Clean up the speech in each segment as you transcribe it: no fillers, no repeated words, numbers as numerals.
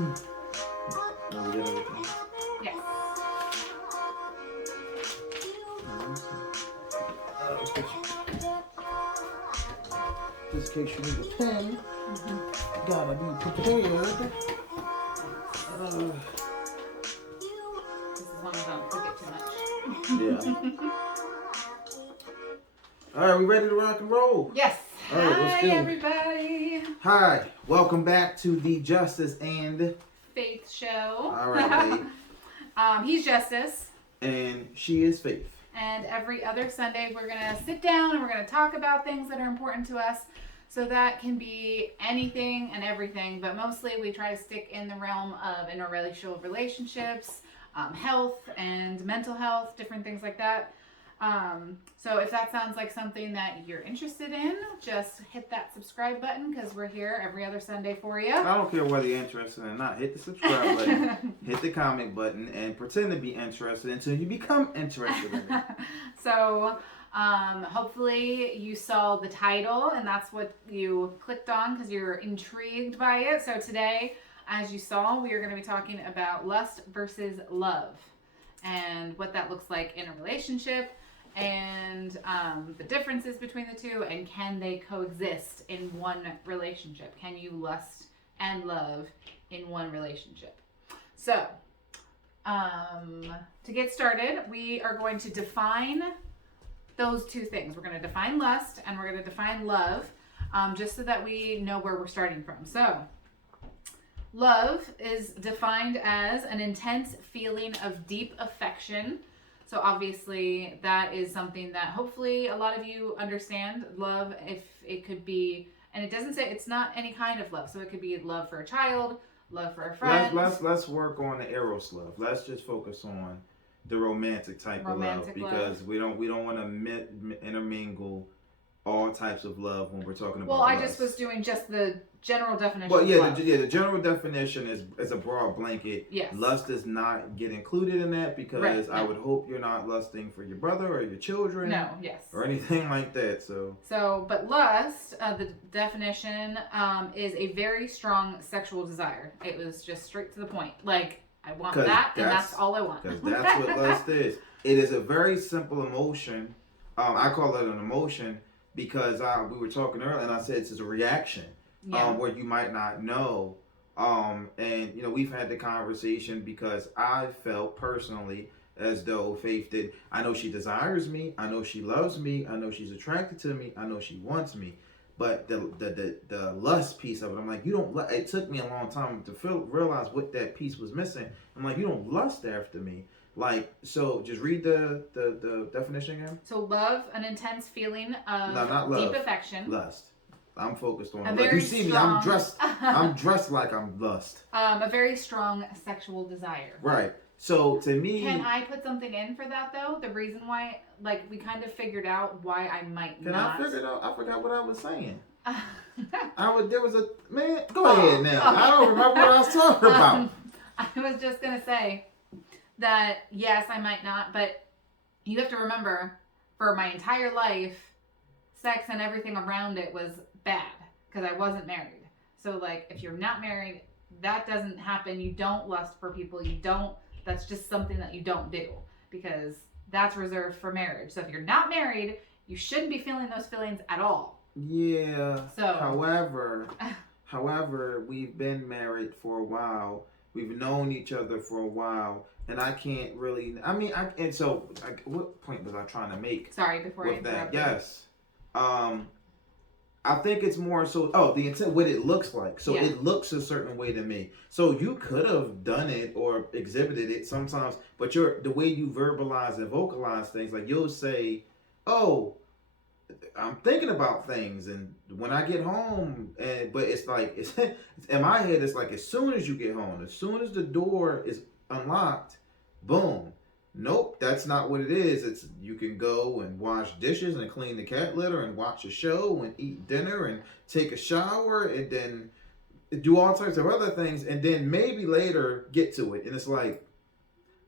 Oh, we got everything. Yes. Let's get you. Just in case you need a pen, gotta be prepared. This is one of them. Don't forget too much. Yeah. All right, we ready to rock and roll? Yes. All right, let's Hi, go. everybody. Hi, welcome back to the Justice and Faith show. all right, babe. He's Justice. And she is Faith. And every other Sunday, we're going to sit down and we're going to talk about things that are important to us. So that can be anything and everything, but mostly we try to stick in the realm of interrelational relationships, health and mental health, different things like that. So if that sounds like something that you're interested in, just hit that subscribe button because we're here every other Sunday for you. I don't care whether you're interested or not. Hit the subscribe button, hit the comment button, and pretend to be interested until you become interested in it. So hopefully you saw the title and that's what you clicked on because you're intrigued by it. So today, as you saw, we are going to be talking about lust versus love and what that looks like in a relationship and the differences between the two, and can they coexist in one relationship? Can you lust and love in one relationship? So to get started, we are going to define those two things. We're going to define lust and we're going to define love, just so that we know where we're starting from. So love is defined as an intense feeling of deep affection. So obviously that is something that hopefully a lot of you understand. Love, if it could be, and it doesn't say, it's not any kind of love. So it could be love for a child, love for a friend. Let's work on the eros love. Let's just focus on the romantic type of love, because we don't want to intermingle all types of love when we're talking about. Well, I lust. just was doing just the general definition. Well, yeah, of love. the general definition is a broad blanket. Yes. Lust does not get included in that because Right, I no. would hope you're not lusting for your brother or your children. No, yes. Or anything like that. So, But lust, the definition is a very strong sexual desire. It was just straight to the point. Like, I want that, and that's all I want. Because that's what lust is. It is a very simple emotion. I call it an emotion because we were talking earlier, and I said it's a reaction. Yeah. Where you might not know. And, we've had the conversation because I felt personally as though Faith did. I know she desires me. I know she loves me. I know she's attracted to me. I know she wants me. But the lust piece of it, I'm like, you don't. It took me a long time to realize what that piece was missing. I'm like, you don't lust after me. Like, so just read the definition again. So love, an intense feeling of No, not love. deep affection. Lust. I'm focused on A lust. very You see strong- me, I'm dressed. I'm dressed like I'm lust. A very strong sexual desire. Right. So to me, Can I put something in for that though? The reason why, like, we kind of figured out why I might can not. I figure it out? I forgot what I was saying. I There was a man. Go ahead now. I don't remember what I was talking about. I was just gonna say that yes, I might not, but you have to remember, for my entire life, sex and everything around it was bad because I wasn't married. So like, if you're not married, that doesn't happen. You don't lust for people. You don't. That's just something that you don't do because that's reserved for marriage. So if you're not married, you shouldn't be feeling those feelings at all. Yeah. So However, we've been married for a while. We've known each other for a while, and I can't really. I mean, what point was I trying to make? sorry, before I With that, interrupted. yes. I think it's more so. Oh, the intent, what it looks like. So Yeah. it looks a certain way to me. So you could have done it or exhibited it sometimes, but the way you verbalize and vocalize things, like you'll say, "Oh, I'm thinking about things," and when I get home, but it's like it's in my head. It's like as soon as you get home, as soon as the door is unlocked, boom. Nope, that's not what it is. It's you can go and wash dishes and clean the cat litter and watch a show and eat dinner and take a shower and then do all types of other things and then maybe later get to it. And it's like,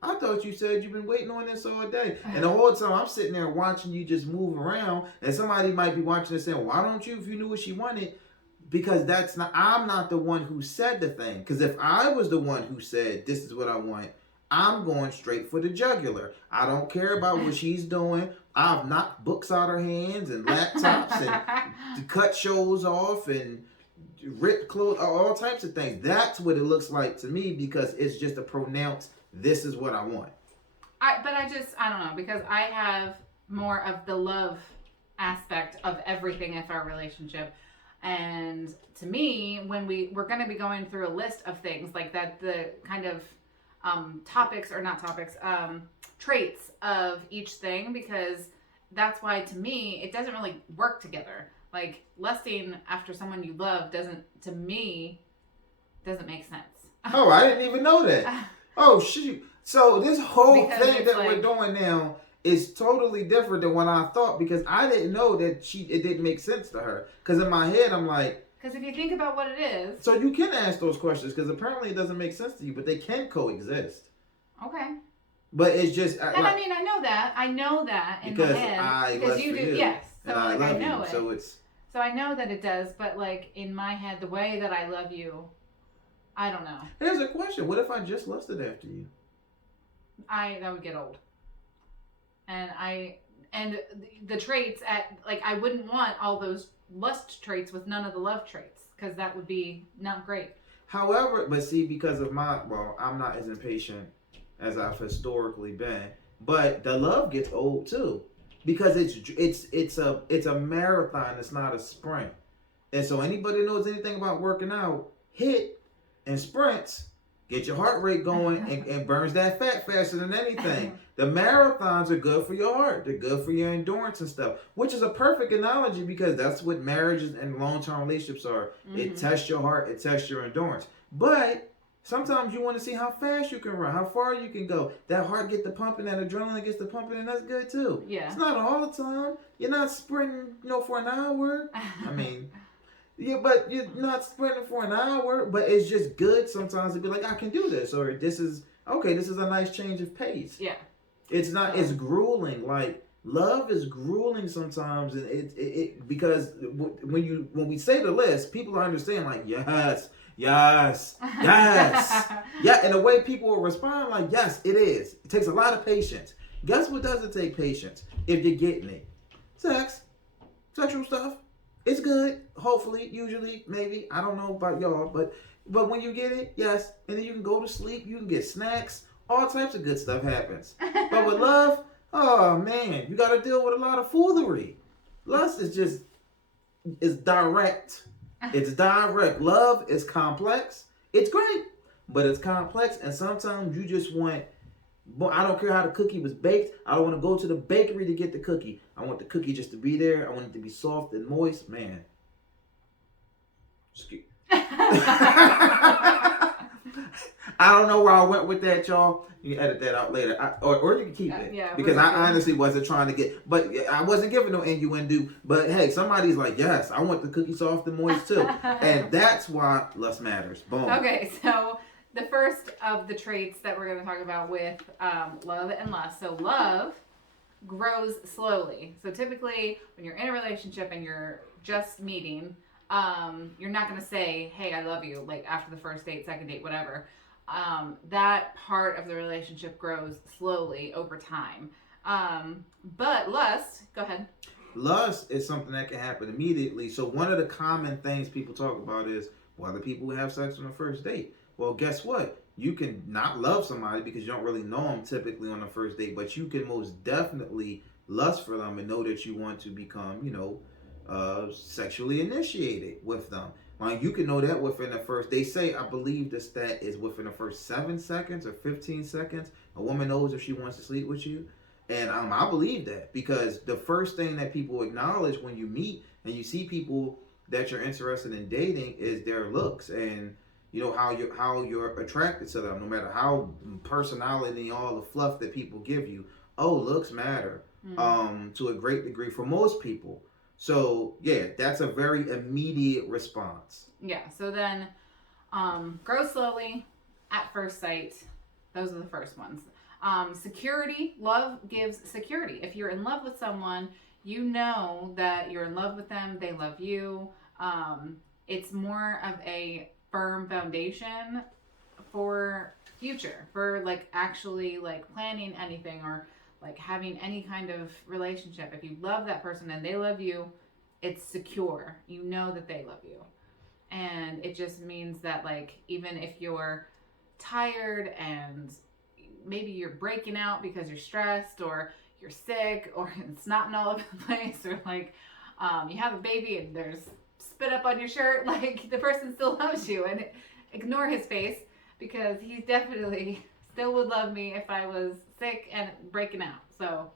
I thought you said you've been waiting on this all day. And the whole time I'm sitting there watching you just move around, and somebody might be watching and saying, why don't you, if you knew what she wanted, because I'm not the one who said the thing. Because if I was the one who said, this is what I want, I'm going straight for the jugular. I don't care about what she's doing. I've knocked books out her hands and laptops and cut shows off and ripped clothes, all types of things. That's what it looks like to me, because it's just a pronounced, this is what I want. I don't know, because I have more of the love aspect of everything in our relationship. And to me, when we're going to be going through a list of things like that, the kind of traits of each thing, because that's why to me, it doesn't really work together. Like lusting after someone you love doesn't make sense. Oh, I didn't even know that. Oh, shoot. So this whole thing that we're doing now is totally different than what I thought, because I didn't know that it didn't make sense to her. Because in my head, I'm like... Because if you think about what it is... So you can ask those questions, because apparently it doesn't make sense to you, but they can coexist. Okay. But it's just... And I mean, I know that in my head. Because you do, yes. So and like, I know you, it. so it's... So I know that it does, but like in my head, the way that I love you, I don't know. Here's a question. What if I just lusted after you? That would get old. And the traits I wouldn't want all those lust traits with none of the love traits, because that would be not great. However, but see, because of I'm not as impatient as I've historically been, but the love gets old too, because it's a marathon. It's not a sprint. And so anybody who knows anything about working out, hit and sprints, get your heart rate going and burns that fat faster than anything. The marathons are good for your heart. They're good for your endurance and stuff, which is a perfect analogy, because that's what marriages and long-term relationships are. Mm-hmm. It tests your heart. It tests your endurance. But sometimes you want to see how fast you can run, how far you can go. That heart gets the pumping, that adrenaline gets the pumping, and that's good too. Yeah. It's not all the time. You're not sprinting, for an hour. I mean... Yeah, but you're not sprinting for an hour, but it's just good sometimes to be like, I can do this, or this is a nice change of pace. Yeah. It's not, it's grueling. Like, love is grueling sometimes, and it because when we say the list, people understand, like, yes, yeah, and the way people will respond, like, yes, it is. It takes a lot of patience. Guess what doesn't take patience? If you're getting it. Sexual stuff. It's good, hopefully, usually, maybe. I don't know about y'all, but when you get it, yes. And then you can go to sleep, you can get snacks, all types of good stuff happens. But with love, oh man, you got to deal with a lot of foolery. Lust is direct. It's direct. Love is complex. It's great, but it's complex, and sometimes you just want... But I don't care how the cookie was baked. I don't want to go to the bakery to get the cookie. I want the cookie just to be there. I want it to be soft and moist. Man. I don't know where I went with that, y'all. You can edit that out later. Or you can keep it. Yeah, because I honestly wasn't trying to get... But I wasn't giving no innuendo. But hey, somebody's like, yes, I want the cookie soft and moist too. And that's why lust matters. Boom. Okay, so... The first of the traits that we're going to talk about with love and lust. So love grows slowly. So typically when you're in a relationship and you're just meeting, you're not going to say, hey, I love you, like after the first date, second date, whatever. That part of the relationship grows slowly over time. But lust, go ahead. Lust is something that can happen immediately. So one of the common things people talk about is, well, the people who have sex on the first date. Well, guess what? You can not love somebody because you don't really know them typically on the first date, but you can most definitely lust for them and know that you want to become, sexually initiated with them. Like, you can know that within the first, they say, I believe the stat is within the first 7 seconds or 15 seconds, a woman knows if she wants to sleep with you. And I believe that, because the first thing that people acknowledge when you meet and you see people that you're interested in dating is their looks, and how you're attracted to them, no matter how personality, all the fluff that people give you. Oh, looks matter to a great degree for most people. So yeah, that's a very immediate response. Yeah. So then, grow slowly, at first sight. Those are the first ones. Security. Love gives security. If you're in love with someone, you know that you're in love with them. They love you. it's more of a firm foundation for future, for like actually like planning anything or like having any kind of relationship. If you love that person and they love you, it's secure. You know that they love you. And it just means that like even if you're tired and maybe you're breaking out because you're stressed or you're sick or it's snotting all over the place or like you have a baby and there's spit up on your shirt, like the person still loves you. And ignore his face because he definitely still would love me if I was sick and breaking out. So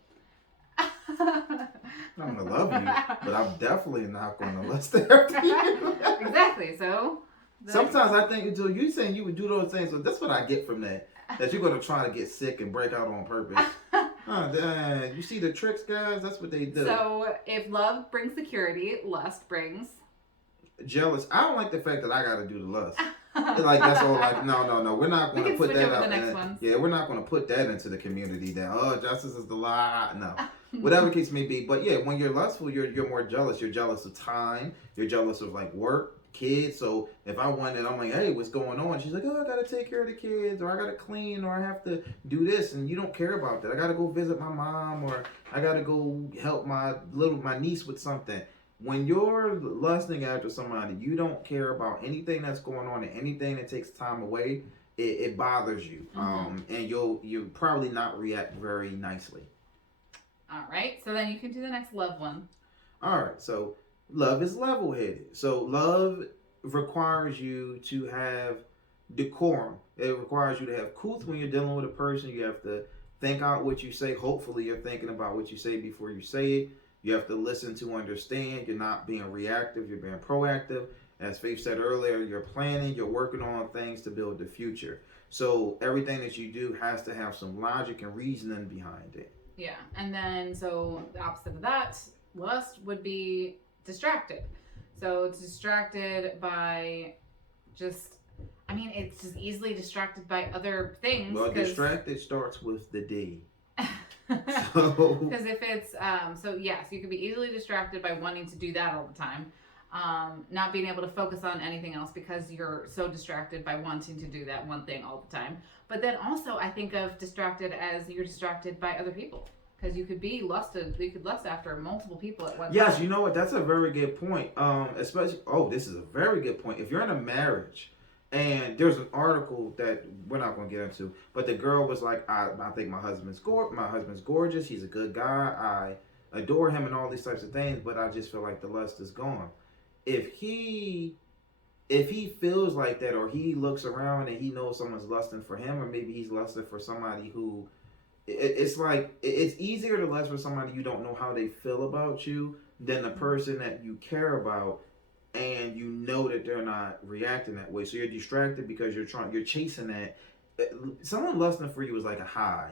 I'm gonna love you, but I'm definitely not gonna lust after you. Exactly. So sometimes I think until you saying you would do those things, so that's what I get from that. That you're gonna try to get sick and break out on purpose. You see the tricks, guys? That's what they do. So if love brings security, lust brings jealous. I don't like the fact that I gotta do the lust. Like that's all. Like no. We're not going to put that out. Yeah, we're not going to put that into the community. That justice is the law. No, whatever case may be. But yeah, when you're lustful, you're more jealous. You're jealous of time. You're jealous of like work, kids. So if I wanted, I'm like, hey, what's going on? She's like, oh, I gotta take care of the kids, or I gotta clean, or I have to do this, and you don't care about that. I gotta go visit my mom, or I gotta go help my niece with something. When you're lusting after somebody, you don't care about anything that's going on and anything that takes time away. It bothers you, and you'll probably not react very nicely. All right, so then you can do the next love one. All right, so love is level-headed. So love requires you to have decorum. It requires you to have couth when you're dealing with a person. You have to think out what you say. Hopefully, you're thinking about what you say before you say it. You have to listen to understand. You're not being reactive. You're being proactive. As Faith said earlier, you're planning. You're working on things to build the future. So everything that you do has to have some logic and reasoning behind it. Yeah. And then, so the opposite of that, lust would be distracted. So it's distracted by just, it's just easily distracted by other things. Well, distracted starts with the D. Because if it's so yes, you can be easily distracted by wanting to do that all the time, not being able to focus on anything else because you're so distracted by wanting to do that one thing all the time. But then also I think of distracted as you're distracted by other people, because you could lust after multiple people at one time. Yes, you know what, that's a very good point. Especially this is a very good point. If you're in a marriage and there's an article that we're not going to get into, but the girl was like, I think my husband's gorgeous. He's a good guy. I adore him and all these types of things, but I just feel like the lust is gone. If he feels like that, or he looks around and he knows someone's lusting for him, or maybe he's lusting for somebody who, it's like, it's easier to lust for somebody you don't know how they feel about you than the person that you care about. And you know that they're not reacting that way, so you're distracted because you're chasing that. Someone lusting for you is like a high,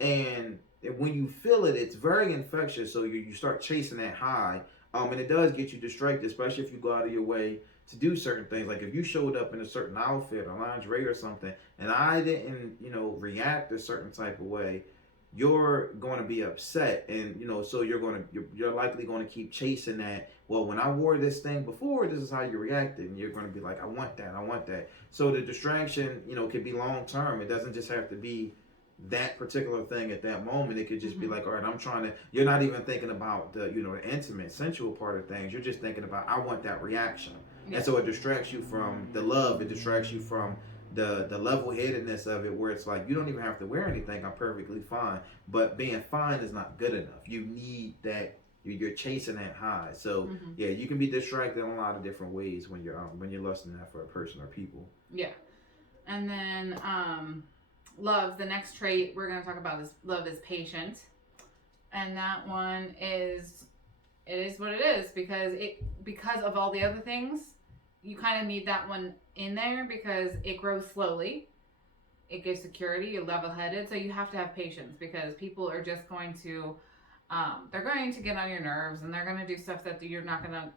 and when you feel it, it's very infectious. So you start chasing that high, and it does get you distracted, especially if you go out of your way to do certain things. Like if you showed up in a certain outfit or lingerie or something, and I didn't, react a certain type of way, you're going to be upset, and so you're likely going to keep chasing that. Well, when I wore this thing before, this is how you reacted, and you're going to be like, I want that. So the distraction, could be long term. It doesn't just have to be that particular thing at that moment. It could just be like, all right, you're not even thinking about the the intimate, sensual part of things. You're just thinking about, I want that reaction. Yeah. And so it distracts you from the love. It distracts you from the level-headedness of it, where it's like, you don't even have to wear anything. I'm perfectly fine. But being fine is not good enough. You need that. You're chasing that high. So yeah, you can be distracted in a lot of different ways when you're lusting after a person or people. Yeah. And then love, the next trait we're going to talk about is love is patient. And that one is what it is, because of all the other things. You kind of need that one in there because it grows slowly. It gives security. You're level-headed, so you have to have patience, because people are just going to they're going to get on your nerves, and they're going to do stuff that you're not going to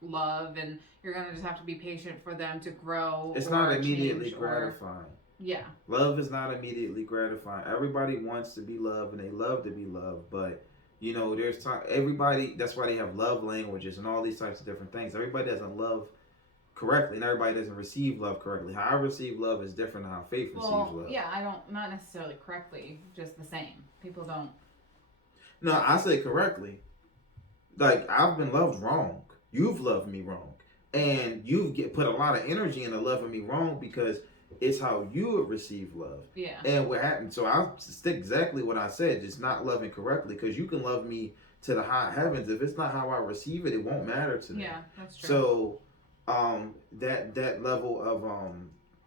love, and you're going to just have to be patient for them to grow. It's not immediately gratifying. Yeah. Love is not immediately gratifying. Everybody wants to be loved, and they love to be loved, but there's time. Everybody, that's why they have love languages and all these types of different things. Everybody doesn't love correctly, and everybody doesn't receive love correctly. How I receive love is different than how Faith receives love. Yeah, I don't, not necessarily correctly, just the same. People don't. No, I say correctly. Like, I've been loved wrong. You've loved me wrong. And put a lot of energy into loving me wrong because it's how you would receive love. Yeah. And what happened, so I'll stick exactly what I said, just not loving correctly, because you can love me to the high heavens. If it's not how I receive it, it won't matter to me. Yeah, that's true. So that level of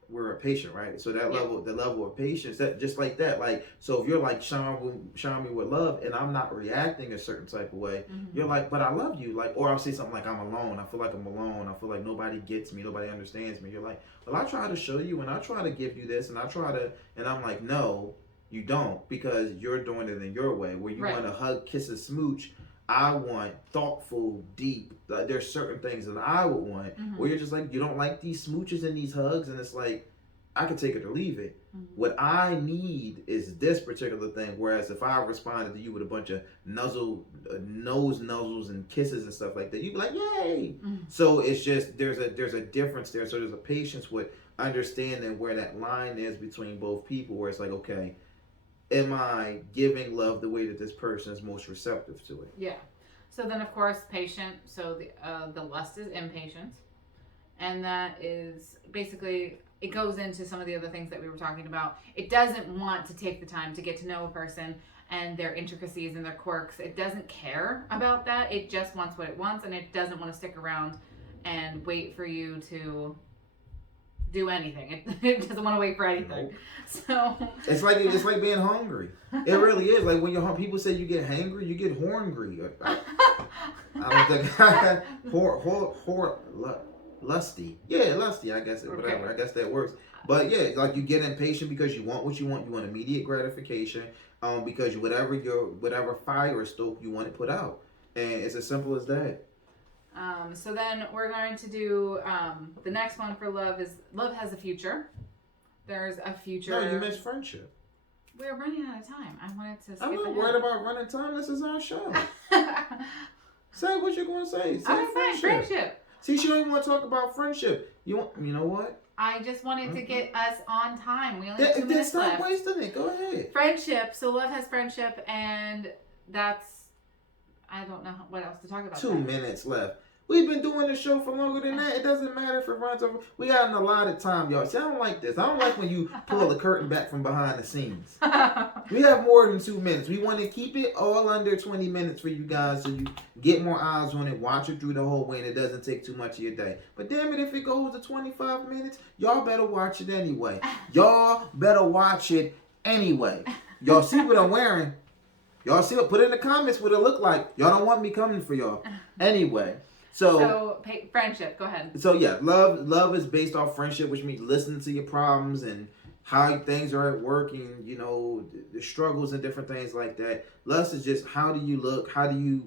we're a patient, right? So that the level of patience, that just like that, like, so if you're like showering me with love and I'm not reacting a certain type of way, you're like, but I love you, like, or I'll say something like, I'm alone, I feel like I'm alone, I feel like nobody gets me, nobody understands me. You're like, well, I try to show you and I try to give you this and I try to, and I'm like, no, you don't, because you're doing it in your way, where you want to hug, kiss, and smooch. I want thoughtful, deep. There's certain things that I would want where you're just like, you don't like these smooches and these hugs, and it's like, I can take it or leave it. What I need is this particular thing. Whereas if I responded to you with a bunch of nose nuzzles and kisses and stuff like that, you'd be like, yay. So it's just there's a difference there. So there's a patience with understanding where that line is between both people, where it's like, okay, am I giving love the way that this person is most receptive to it? Yeah. So then, of course, patient. So the lust is impatience, and that is basically, it goes into some of the other things that we were talking about. It doesn't want to take the time to get to know a person and their intricacies and their quirks. It doesn't care about that. It just wants what it wants, and it doesn't want to stick around and wait for you to do anything. It doesn't want to wait for anything. Nope. So it's like being hungry. It really is. Like when you're people say you get hangry, you get horngry. I don't think lusty. Yeah, lusty. I guess whatever. I guess that works. But yeah, like you get impatient because you want what you want. You want immediate gratification. Because whatever fire or stoke you want to put out, and it's as simple as that. So then we're going to do the next one for love is love has a future. There's a future. No, you missed friendship. We're running out of time. I wanted to skip I'm not worried about running time. This is our show. Say what you're going to say. Say friendship. See, she don't even want to talk about friendship. You know what? I just wanted to get us on time. We only have 2 minutes left. Stop wasting it. Go ahead. Friendship. So love has friendship, and that's, I don't know what else to talk about. 2 minutes left. We've been doing the show for longer than that. It doesn't matter if it runs over. We got an allotted time, y'all. See, I don't like this. I don't like when you pull the curtain back from behind the scenes. We have more than 2 minutes. We want to keep it all under 20 minutes for you guys so you get more eyes on it, watch it through the whole way, and it doesn't take too much of your day. But damn it, if it goes to 25 minutes, y'all better watch it anyway. Y'all better watch it anyway. Y'all see what I'm wearing? Y'all see what? Put in the comments what it look like. Y'all don't want me coming for y'all. Anyway. So friendship, go ahead. So yeah, love is based off friendship, which means listening to your problems and how things are at work and, you know, the struggles and different things like that. Lust is just how do you look? How do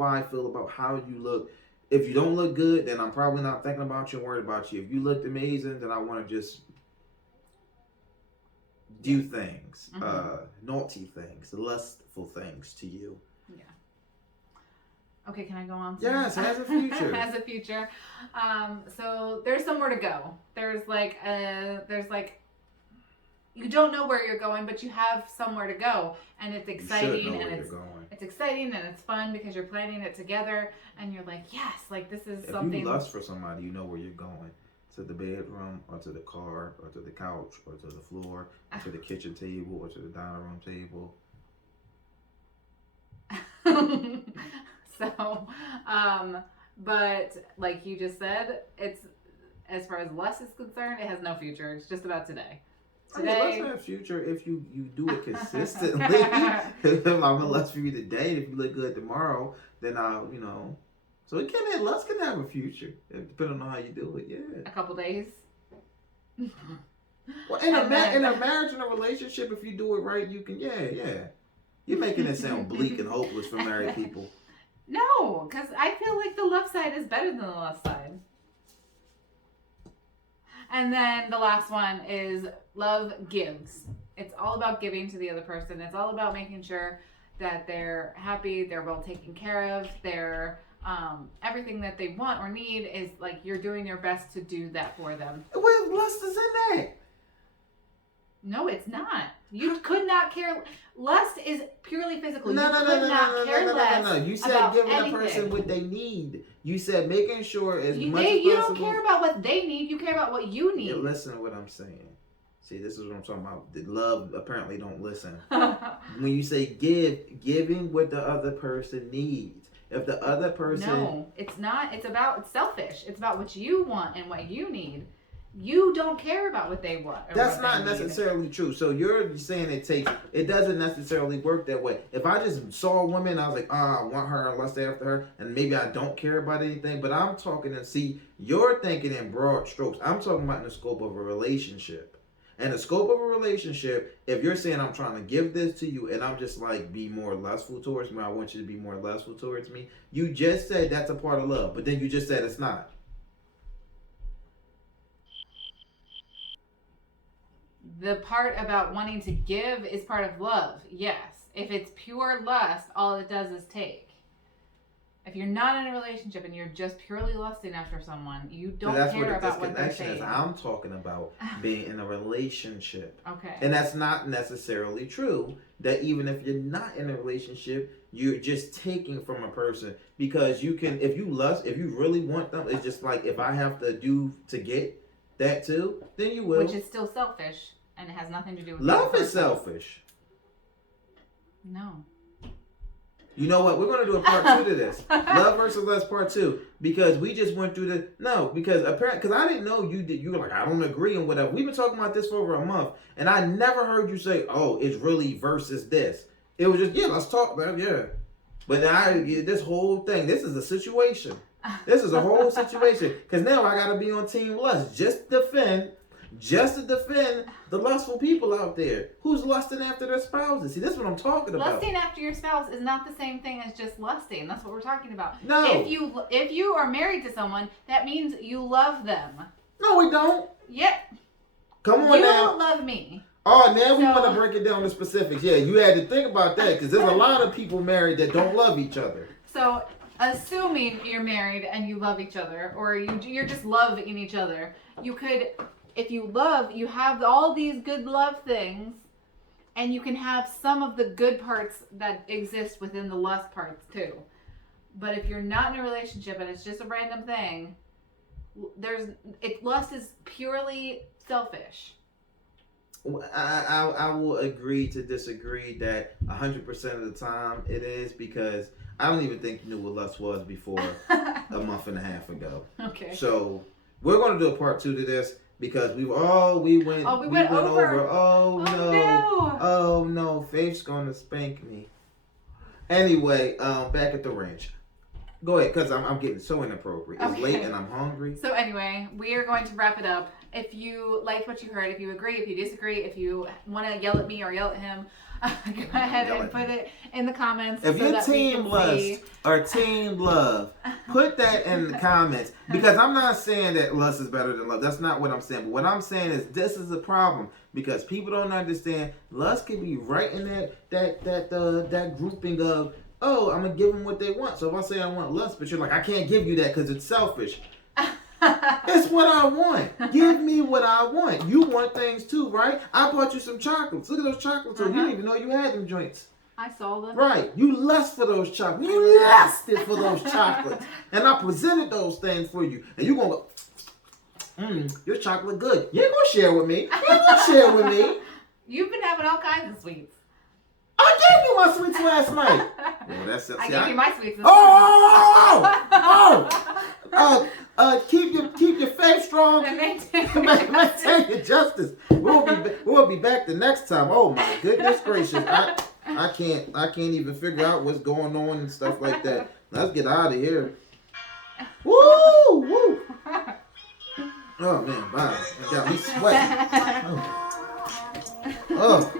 I feel about how you look? If you don't look good, then I'm probably not thinking about you and worried about you. If you looked amazing, then I want to just do things, naughty things, lustful things to you. Yeah. Okay, can I go on? Yes, has a future. Has a future. So there's somewhere to go. There's like you don't know where you're going, but you have somewhere to go, and it's exciting, and it's exciting and it's fun because you're planning it together, and you're like, yes, like this is something. If you lust for somebody, you know where you're going. To the bedroom, or to the car, or to the couch, or to the floor, or to the kitchen table, or to the dining room table. So, but like you just said, it's, as far as lust is concerned, it has no future. It's just about today. Today, lust has future if you do it consistently. If I'm gonna lust for you today, if you look good tomorrow, then I'll, you know. So lust can have a future, depending on how you do it. Yeah. A couple days. Well, in a marriage and a relationship, if you do it right, you can. Yeah. You're making it sound bleak and hopeless for married people. No, because I feel like the love side is better than the lust side. And then the last one is love gives. It's all about giving to the other person. It's all about making sure that they're happy, they're well taken care of, they're everything that they want or need is like you're doing your best to do that for them. What lust is in that? No, it's not. You could not care. Lust is purely physical. No. You said about giving anything. a person what they need. You said making sure as much as You possible. don't care about what they need. You care about what you need. Yeah, listen to what I'm saying. See, this is what I'm talking about. The love apparently don't listen. When you say giving what the other person needs. If the other person... No, it's not. It's selfish. It's about what you want and what you need. You don't care about what they want. That's not necessarily true. So you're saying it doesn't necessarily work that way. If I just saw a woman, I was like, I want her, and lust after her, and maybe I don't care about anything, but I'm talking and see, you're thinking in broad strokes. I'm talking about in the scope of a relationship. And the scope of a relationship, if you're saying I'm trying to give this to you and I'm just like, be more lustful towards me, I want you to be more lustful towards me, you just said that's a part of love, but then you just said it's not. The part about wanting to give is part of love, yes. If it's pure lust, all it does is take. If you're not in a relationship and you're just purely lusting after someone, you don't care about what they're saying. I'm talking about being in a relationship. Okay. And that's not necessarily true. That even if you're not in a relationship, you're just taking from a person. Because you can, if you really want them, it's just like if I have to do to get that too, then you will. Which is still selfish. And it has nothing to do with love is selfish. No. You know what? We're going to do a part 2 to this. Love versus lust part 2. Because we just went through because I didn't know you were like, I don't agree and whatever. We've been talking about this for over a month. And I never heard you say, oh, it's really versus this. It was just, let's talk about it. Yeah. But now this whole thing, this is a situation. This is a whole situation. Because now I got to be on team lust. Just to defend the lustful people out there who's lusting after their spouses. See, this is what I'm talking about. Lusting after your spouse is not the same thing as just lusting. That's what we're talking about. No. If you are married to someone, that means you love them. No, we don't. Yeah. Come on now. You don't love me. Oh, now we want to break it down to specifics. Yeah, you had to think about that because there's a lot of people married that don't love each other. So, assuming you're married and you love each other, or you're just loving each other, you could... If you love, you have all these good love things, and you can have some of the good parts that exist within the lust parts too. But if you're not in a relationship and it's just a random thing, lust is purely selfish. I will agree to disagree that 100% of the time it is because I don't even think you knew what lust was before a month and a half ago. Okay. So we're going to do a part 2 to this. Because we went over. Oh no, Faith's gonna spank me. Anyway, back at the ranch. Go ahead, because I'm getting so inappropriate. It's late and I'm hungry. So anyway, we are going to wrap it up. If you liked what you heard, if you agree, if you disagree, if you want to yell at me or yell at him, go ahead and put it in the comments. If you're team lust or team love, put that in the comments. Because I'm not saying that lust is better than love. That's not what I'm saying. But what I'm saying is this is a problem. Because people don't understand lust can be right in that grouping of, oh, I'm going to give them what they want. So if I say I want lust, but you're like, I can't give you that because it's selfish. It's what I want. Give me what I want. You want things too, right? I bought you some chocolates. Look at those chocolates. You didn't even know you had them joints. I saw them. Right. You lust for those chocolates. You lusted for those chocolates. And I presented those things for you. And you're going to go, your chocolate good. You ain't going to share with me. You ain't going to share with me. You've been having all kinds of sweets. I gave you my sweets last night. Well, I gave you my sweets. Keep your faith strong. Maintain your justice. We'll be back the next time. Oh my goodness gracious! I can't even figure out what's going on and stuff like that. Let's get out of here. Woo! Oh man, bye. It got me sweating. Oh.